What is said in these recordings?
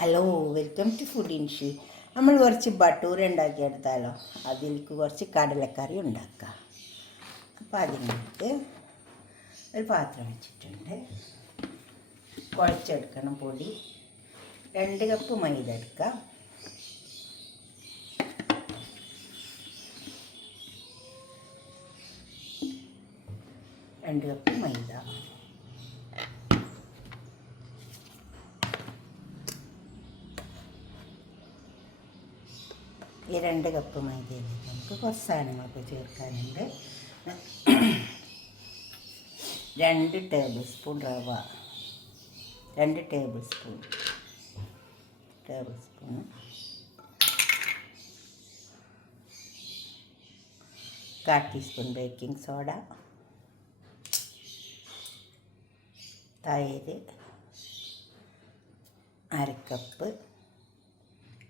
Hello, welcome to food ഇൻഷി. നമ്മൾ കുറച്ച് ബട്ടൂര ഉണ്ടാക്കിയെടുത്താലോ. അതിലേക്ക് കുറച്ച് കടലക്കറി ഉണ്ടാക്കാം. അപ്പോൾ അതിനകത്ത് ഒരു പാത്രം വെച്ചിട്ടുണ്ട്. കുഴച്ചെടുക്കണം പൊടി. 2 കപ്പ് മൈദ എടുക്കാം. രണ്ട് കപ്പ് മൈദ, ഈ 2 കപ്പ് മൈദയിലേക്ക് നമുക്ക് കുറച്ച് സാധനങ്ങളൊക്കെ ചേർക്കാനുണ്ട്. 2 ടേബിൾ സ്പൂൺ റവ, 2 table spoon 1/4 teaspoon baking soda, തൈര് 1/2 കപ്പ്,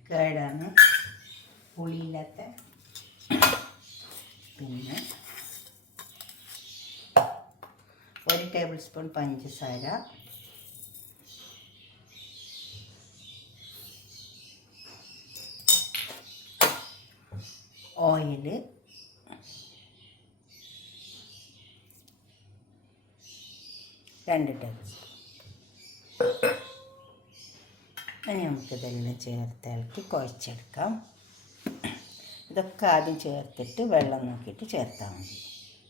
കേടാണ് പുളിയില്ലാത്ത, പിന്നെ 1 ടേബിൾ സ്പൂൺ പഞ്ചസാര, ഓയിൽ, രണ്ട് ടേബിൾ സ്പൂൺ. ഇനി നമുക്കിതെല്ലാം ചേർത്ത് ഇളക്കി കുഴച്ചെടുക്കാം. ഇതൊക്കെ ആദ്യം ചേർത്തിട്ട് വെള്ളം നോക്കിയിട്ട് ചേർത്താൽ മതി.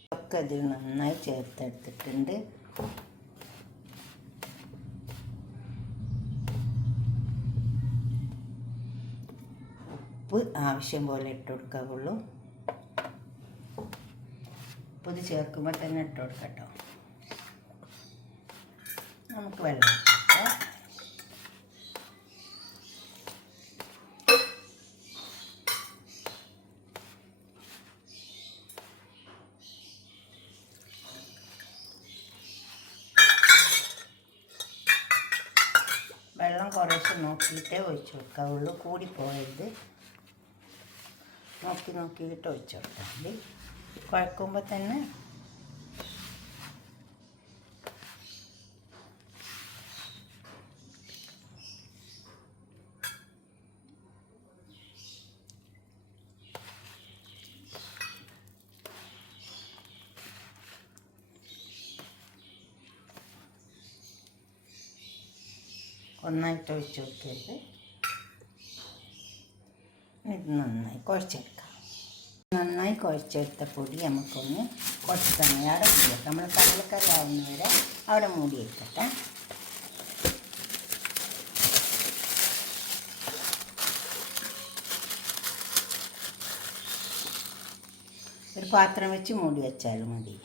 ഇതൊക്കെ ഇതിൽ നന്നായി ചേർത്തെടുത്തിട്ടുണ്ട്. ഉപ്പ് ആവശ്യം പോലെ ഇട്ട് കൊടുക്കാവുള്ളൂ. ഉപ്പ് ഇത് ചേർക്കുമ്പോൾ തന്നെ ഇട്ട് കൊടുക്കട്ടോ. നമുക്ക് വെള്ളം ഒഴിക്കാം. വെള്ളം കുറേശ്ശെ നോക്കിയിട്ടേ ഒഴിച്ചു കൊടുക്കാവുള്ളൂ. കൂടിപ്പോയത് നോക്കിയിട്ട് ഒഴിച്ചു കൊടുത്താൽ മതി. കുഴക്കുമ്പോൾ തന്നെ ഒന്നായിട്ട് ഒഴിച്ച് നോക്കിയിട്ട് ഇത് നന്നായി കുഴച്ചെടുക്കാം. നന്നായി കുഴച്ചെടുത്ത പൊടി നമുക്കൊന്ന് കുറച്ച് സമയം അവിടെ മൂടി വെക്കാം. നമ്മൾ കടലക്കറി ആവുന്നവരെ അവിടെ മൂടി വെക്കട്ടെ. ഒരു പാത്രം വെച്ച് മൂടി വെച്ചാലും മതി.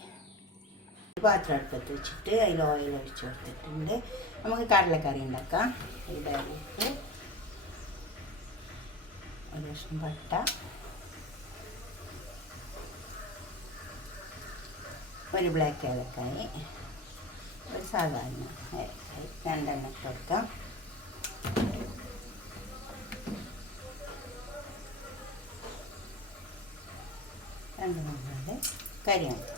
പാത്രം അടുപ്പത്ത് വെച്ചിട്ട് അതിൽ ഓയിൽ ഒഴിച്ച് കൊടുത്തിട്ടുണ്ട്. നമുക്ക് കടലക്കറി ഉണ്ടാക്കാം. ഇതിലേക്ക് ഒരു കഷ്ണം പട്ട, ഒരു ബ്ലാക്ക് ഏലക്കായി, ഒരു സാധാരണ 2 ഇട്ട് കൊടുക്കാം. രണ്ട് മൂന്നാല് കരിയാമ്പ്,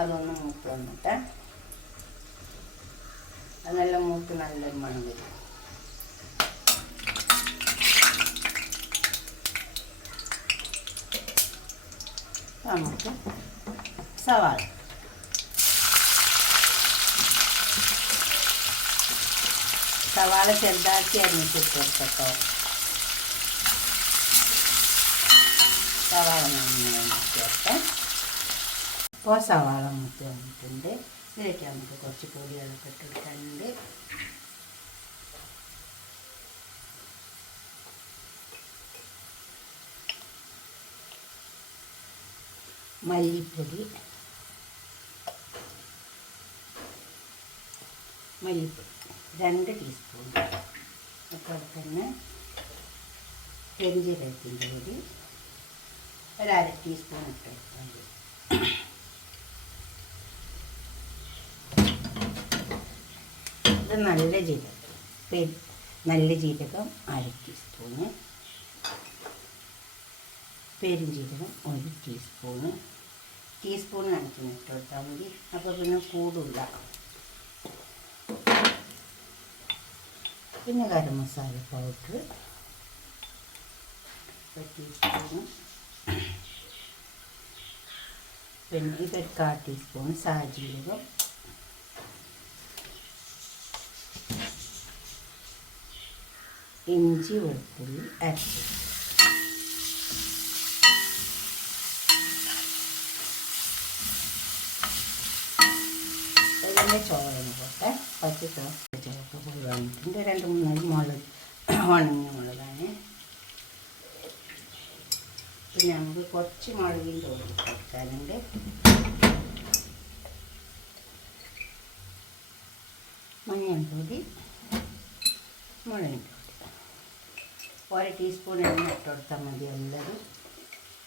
അതൊന്ന് മൂത്ത് വന്നിട്ട് അത് നല്ല മൂത്ത് നല്ലൊരു മണം വരും. നമുക്ക് സവാള ചെറുതാക്കി അരിഞ്ഞിട്ട് കൊടുക്കട്ടോ. സവാള നന്നായി ചേർത്ത് ഇപ്പോൾ സവാള മൂത്ത് വന്നിട്ടുണ്ട്. ഇതിലേക്ക് നമുക്ക് കുറച്ച് പൊടികളൊക്കെ ഇട്ട് കൊടുക്കാനുണ്ട്. മല്ലിപ്പൊടി 2 ടീസ്പൂൺ. അതുപോലെ തന്നെ പെരുംജീരകത്തിൻ്റെ പൊടി 1/2 ടീസ്പൂൺ ഇട്ട് കൊടുക്കാം. ഇത് നല്ല ജീരകം 1/2 ടീസ്പൂണ്, പെരുംജീരകം 1 ടീസ്പൂണ്. ടീസ്പൂൺ കണക്കിന് ഇട്ട് കൊടുത്താൽ മതി. അപ്പോൾ പിന്നെ കൂടില്ല. പിന്നെ ഗരം മസാല പൗഡർ 1 ടീസ്പൂൺ, പിന്നെ ഇതൊരു 1/4 ടീസ്പൂൺ സാജീരകം, ഇഞ്ചി വെളുത്തുള്ളി അരച്ചത്. ഇതിൻ്റെ ചോറിന് പോട്ടെ പച്ചച്ചോറൊക്കെ പോയി വന്നിട്ടുണ്ട്. 2-3 മുളക് ഉണങ്ങിയ മുളകാണ്. പിന്നെ നമുക്ക് കുറച്ച് മുളകിൻ്റെ പൊടി കൊടുക്കാനുണ്ട്. മഞ്ഞൾപ്പൊടി, മുളകിൻ്റെ പൊടി 1 ടീസ്പൂൺ എണ്ണ ഇട്ട് കൊടുത്താൽ മതി എല്ലാവരും.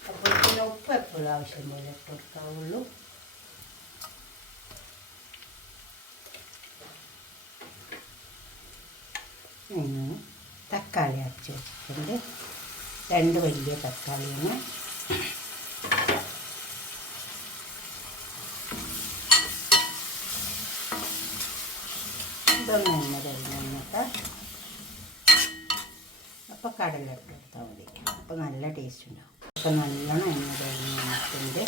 അപ്പോൾ പിന്നെ ഉപ്പ് എപ്പോഴും ആവശ്യം പോലെ ഇട്ട് കൊടുക്കാവുള്ളൂ. തക്കാളി അരച്ച് വെച്ചിട്ടുണ്ട്. 2 വലിയ തക്കാളിയാണ്. ഇതൊന്ന് എണ്ണ കഴിഞ്ഞിട്ട് അപ്പോൾ കടല ഇട്ട് കൊടുത്താൽ മതി. അപ്പോൾ നല്ല ടേസ്റ്റ് ഉണ്ടാവും. അപ്പോൾ നല്ലോണം എണ്ണ കഴിഞ്ഞിട്ടുണ്ട്.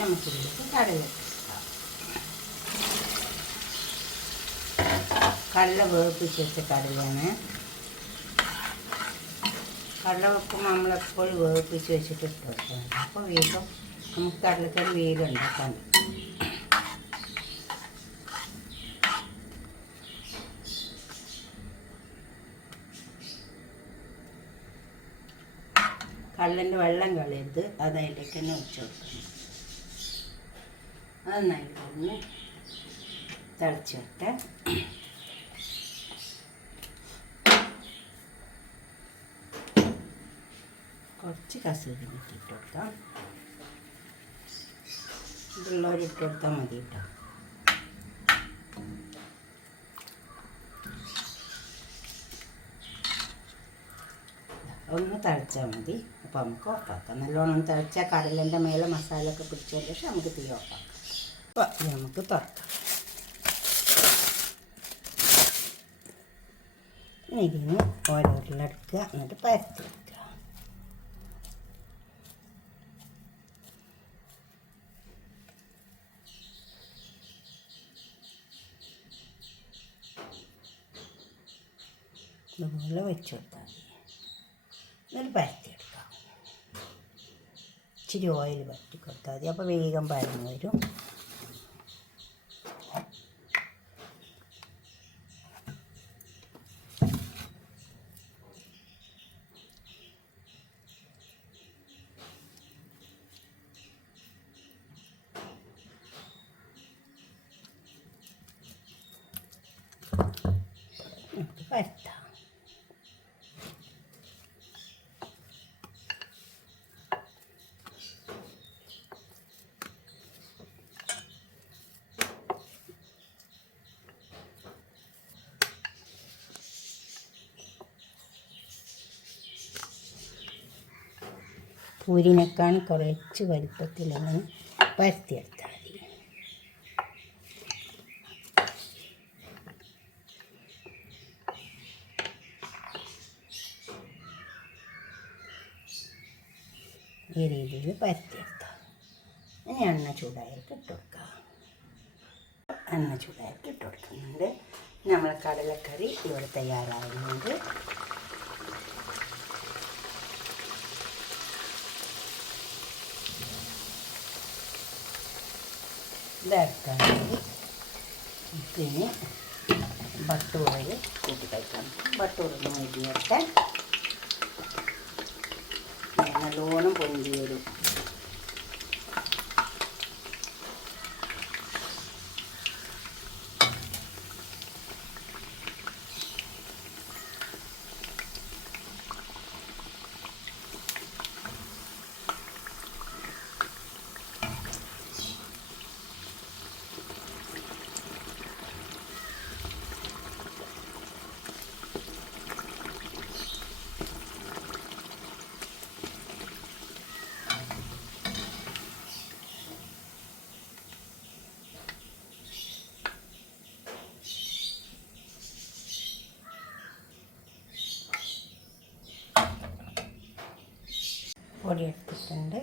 നമുക്കിതിലേക്ക് കടല കടല വേപ്പിച്ച് വെച്ച കടലയാണ്. കടല വെക്കുമ്പോൾ നമ്മളെപ്പോഴും വേപ്പിച്ച് വെച്ചിട്ട് ഇട്ട് വെക്കണം. അപ്പോൾ വേഗം നമുക്ക് കടലക്കറി വേഗം ഉണ്ടാക്കാൻ പറ്റും. കടലിൻ്റെ വെള്ളം കളയരുത്, അത് അതിലേക്ക് തന്നെ ഒഴിച്ച് കൊടുക്കണം. അത് നന്നായിട്ടൊന്ന് തിളച്ചിട്ട് കുറച്ച് കസൂരി മെത്തി ഇട്ട് കൊടുക്കാം. ഇതുള്ളവരിട്ട് കൊടുത്താൽ മതി കേട്ടോ. ഒന്ന് തിളച്ചാൽ മതി. അപ്പോൾ നമുക്ക് ഓഫാക്കാം. നല്ലോണം തിളച്ചാൽ കടലിൻ്റെ മേലെ മസാല ഒക്കെ പിടിച്ചതിന് ശേഷം നമുക്ക് തീ ഓഫാക്കാം. അപ്പോൾ നമുക്ക് തുറക്കാം. ഇതിന് ഓരോ ഉരുളെടുക്കുക, എന്നിട്ട് പരത്തി വെക്കുക. ഇതുപോലെ വെച്ച് കൊടുത്താൽ മതി. എന്നിട്ട് പരത്തിയെടുക്കാം. ഇച്ചിരി ഓയിൽ പരത്തി കൊടുത്താൽ മതി. അപ്പോൾ വേഗം പരന്ന് വരും. പരത്താം. പൂരിനേക്കാൾ കുറച്ച് വലിപ്പത്തിലാണ് പരത്തിയെടുത്താൽ മതി. ഈ രീതിയിൽ പരത്തിയെടുക്കാം. ഇനി എണ്ണ ചൂടായിട്ട് ഇട്ട് കൊടുക്കാം. എണ്ണ ചൂടായിട്ട് ഇട്ട് കൊടുക്കുന്നുണ്ട്. നമ്മൾ കടലക്കറി ഇവിടെ തയ്യാറാകുന്നുണ്ട്. ഇതെടുക്കാൻ വേണ്ടി പിന്നെ ബട്ടൂറ് കൂട്ടി കഴിക്കാം. ബട്ടൂറൊന്ന് മുരിഞ്ഞെടുക്കാൻ നല്ലോണം പൊന്തി വരും. പൊടി എടുത്തിട്ടുണ്ട്.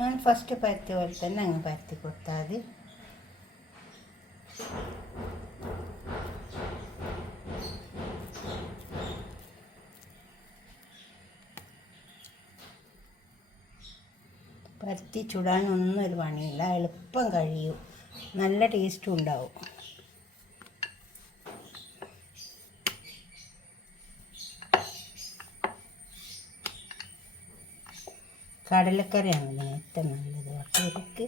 ഞാൻ ഫസ്റ്റ് പരത്തിയ പോലെ തന്നെ അങ്ങ് പരത്തി കൊടുത്താൽ മതി. പരത്തി ചുടാനൊന്നും ഒരു പണിയില്ല, എളുപ്പം കഴിയും, നല്ല ടേസ്റ്റും ഉണ്ടാവും. കടലക്കറിയാണ് ഏറ്റവും നല്ലത് വട്ടൂർക്ക്.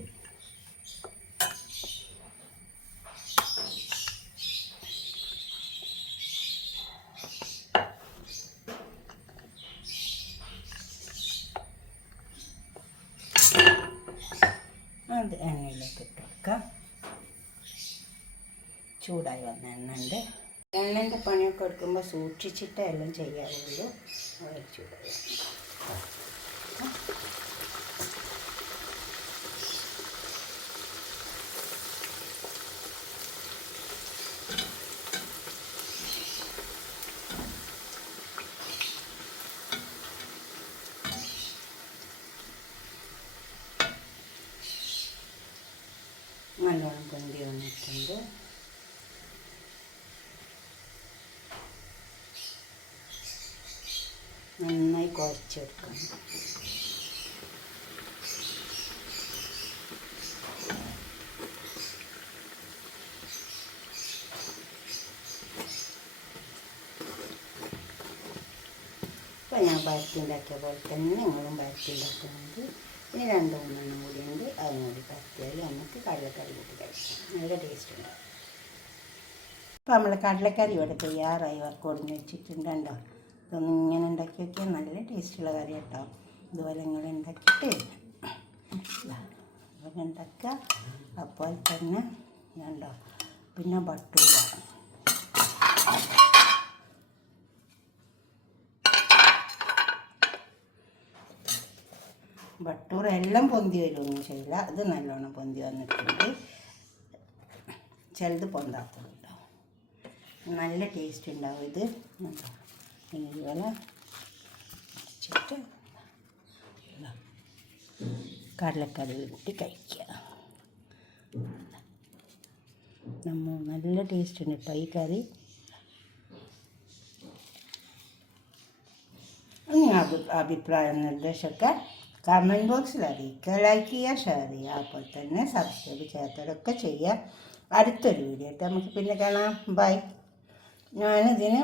അത് എണ്ണയിലേക്ക് ഇട്ട് കൊടുക്കാം. ചൂടായി വന്ന എണ്ണ ഉണ്ട്. എണ്ണൻ്റെ പണിയൊക്കെ എടുക്കുമ്പോൾ സൂക്ഷിച്ചിട്ടേ എല്ലാം ചെയ്യാറുള്ളൂ. അത് ചൂടായി നല്ലോണം പൊന്തി വന്നിട്ടുണ്ട്. നന്നായി കുഴച്ചെടുക്കണം. അപ്പോൾ ഞാൻ പരത്തിണ്ടാക്കിയ പോലെ തന്നെ നിങ്ങളും പരത്തിണ്ടാക്കുന്നത്. ഇനി 2-3 കൂടി ഉണ്ട്, അതും കൂടി പരത്തിയാൽ നമുക്ക് കടലക്കറി കൂട്ടി കഴിക്കാം. നല്ല ടേസ്റ്റ് ഉണ്ടാവും. അപ്പോൾ നമ്മൾ കടലക്കറി ഇവിടെ തയ്യാറായി കൊടുന്ന് വെച്ചിട്ടുണ്ടോ. ഇതൊന്നും ഇങ്ങനെ ഉണ്ടാക്കി വയ്ക്കാൻ നല്ല ടേസ്റ്റുള്ള കറി കേട്ടോ. ഇതുപോലെ ഇങ്ങനെ ഉണ്ടാക്കിയിട്ട് ഇതുപോലെ ഉണ്ടാക്കുക. അപ്പോൾ തന്നെ ഉണ്ടോ. പിന്നെ ബട്ടൂര, ബട്ടൂർ എല്ലാം പൊന്തി വരുമൊന്നും ചെയ്യില്ല. അത് നല്ലോണം പൊന്തി വന്നിട്ടുണ്ട്. ചിലത് പൊന്താത്തതുണ്ടാവും. നല്ല ടേസ്റ്റ് ഉണ്ടാവും. ഇത് ഇതുപോലെ വെച്ചിട്ട് കടലക്കറി കൂട്ടി കഴിക്കുക. നല്ല ടേസ്റ്റ് ഉണ്ട് കേട്ടോ ഈ കറി. അഭിപ്രായം നിർദ്ദേശമൊക്കെ കമൻറ്റ് ബോക്സിൽ അറിയിക്കുക. ലൈക്ക് ചെയ്യുക, ഷെയർ ചെയ്യുക, അപ്പോൾ തന്നെ സബ്സ്ക്രൈബ് ചെയ്യാത്തവരൊക്കെ ചെയ്യുക. അടുത്തൊരു വീഡിയോ ആയിട്ട് നമുക്ക് പിന്നെ കാണാം. ബൈ. ഞാനിതിന്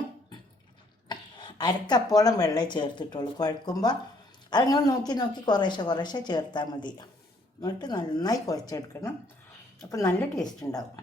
അരക്കപ്പോളം വെള്ളം ചേർത്തിട്ടുള്ളൂ. കുഴക്കുമ്പോൾ അതങ്ങനെ നോക്കി കുറേശ്ശെ ചേർത്താൽ മതി. എന്നിട്ട് നന്നായി കുഴച്ചെടുക്കണം. അപ്പോൾ നല്ല ടേസ്റ്റ് ഉണ്ടാവും.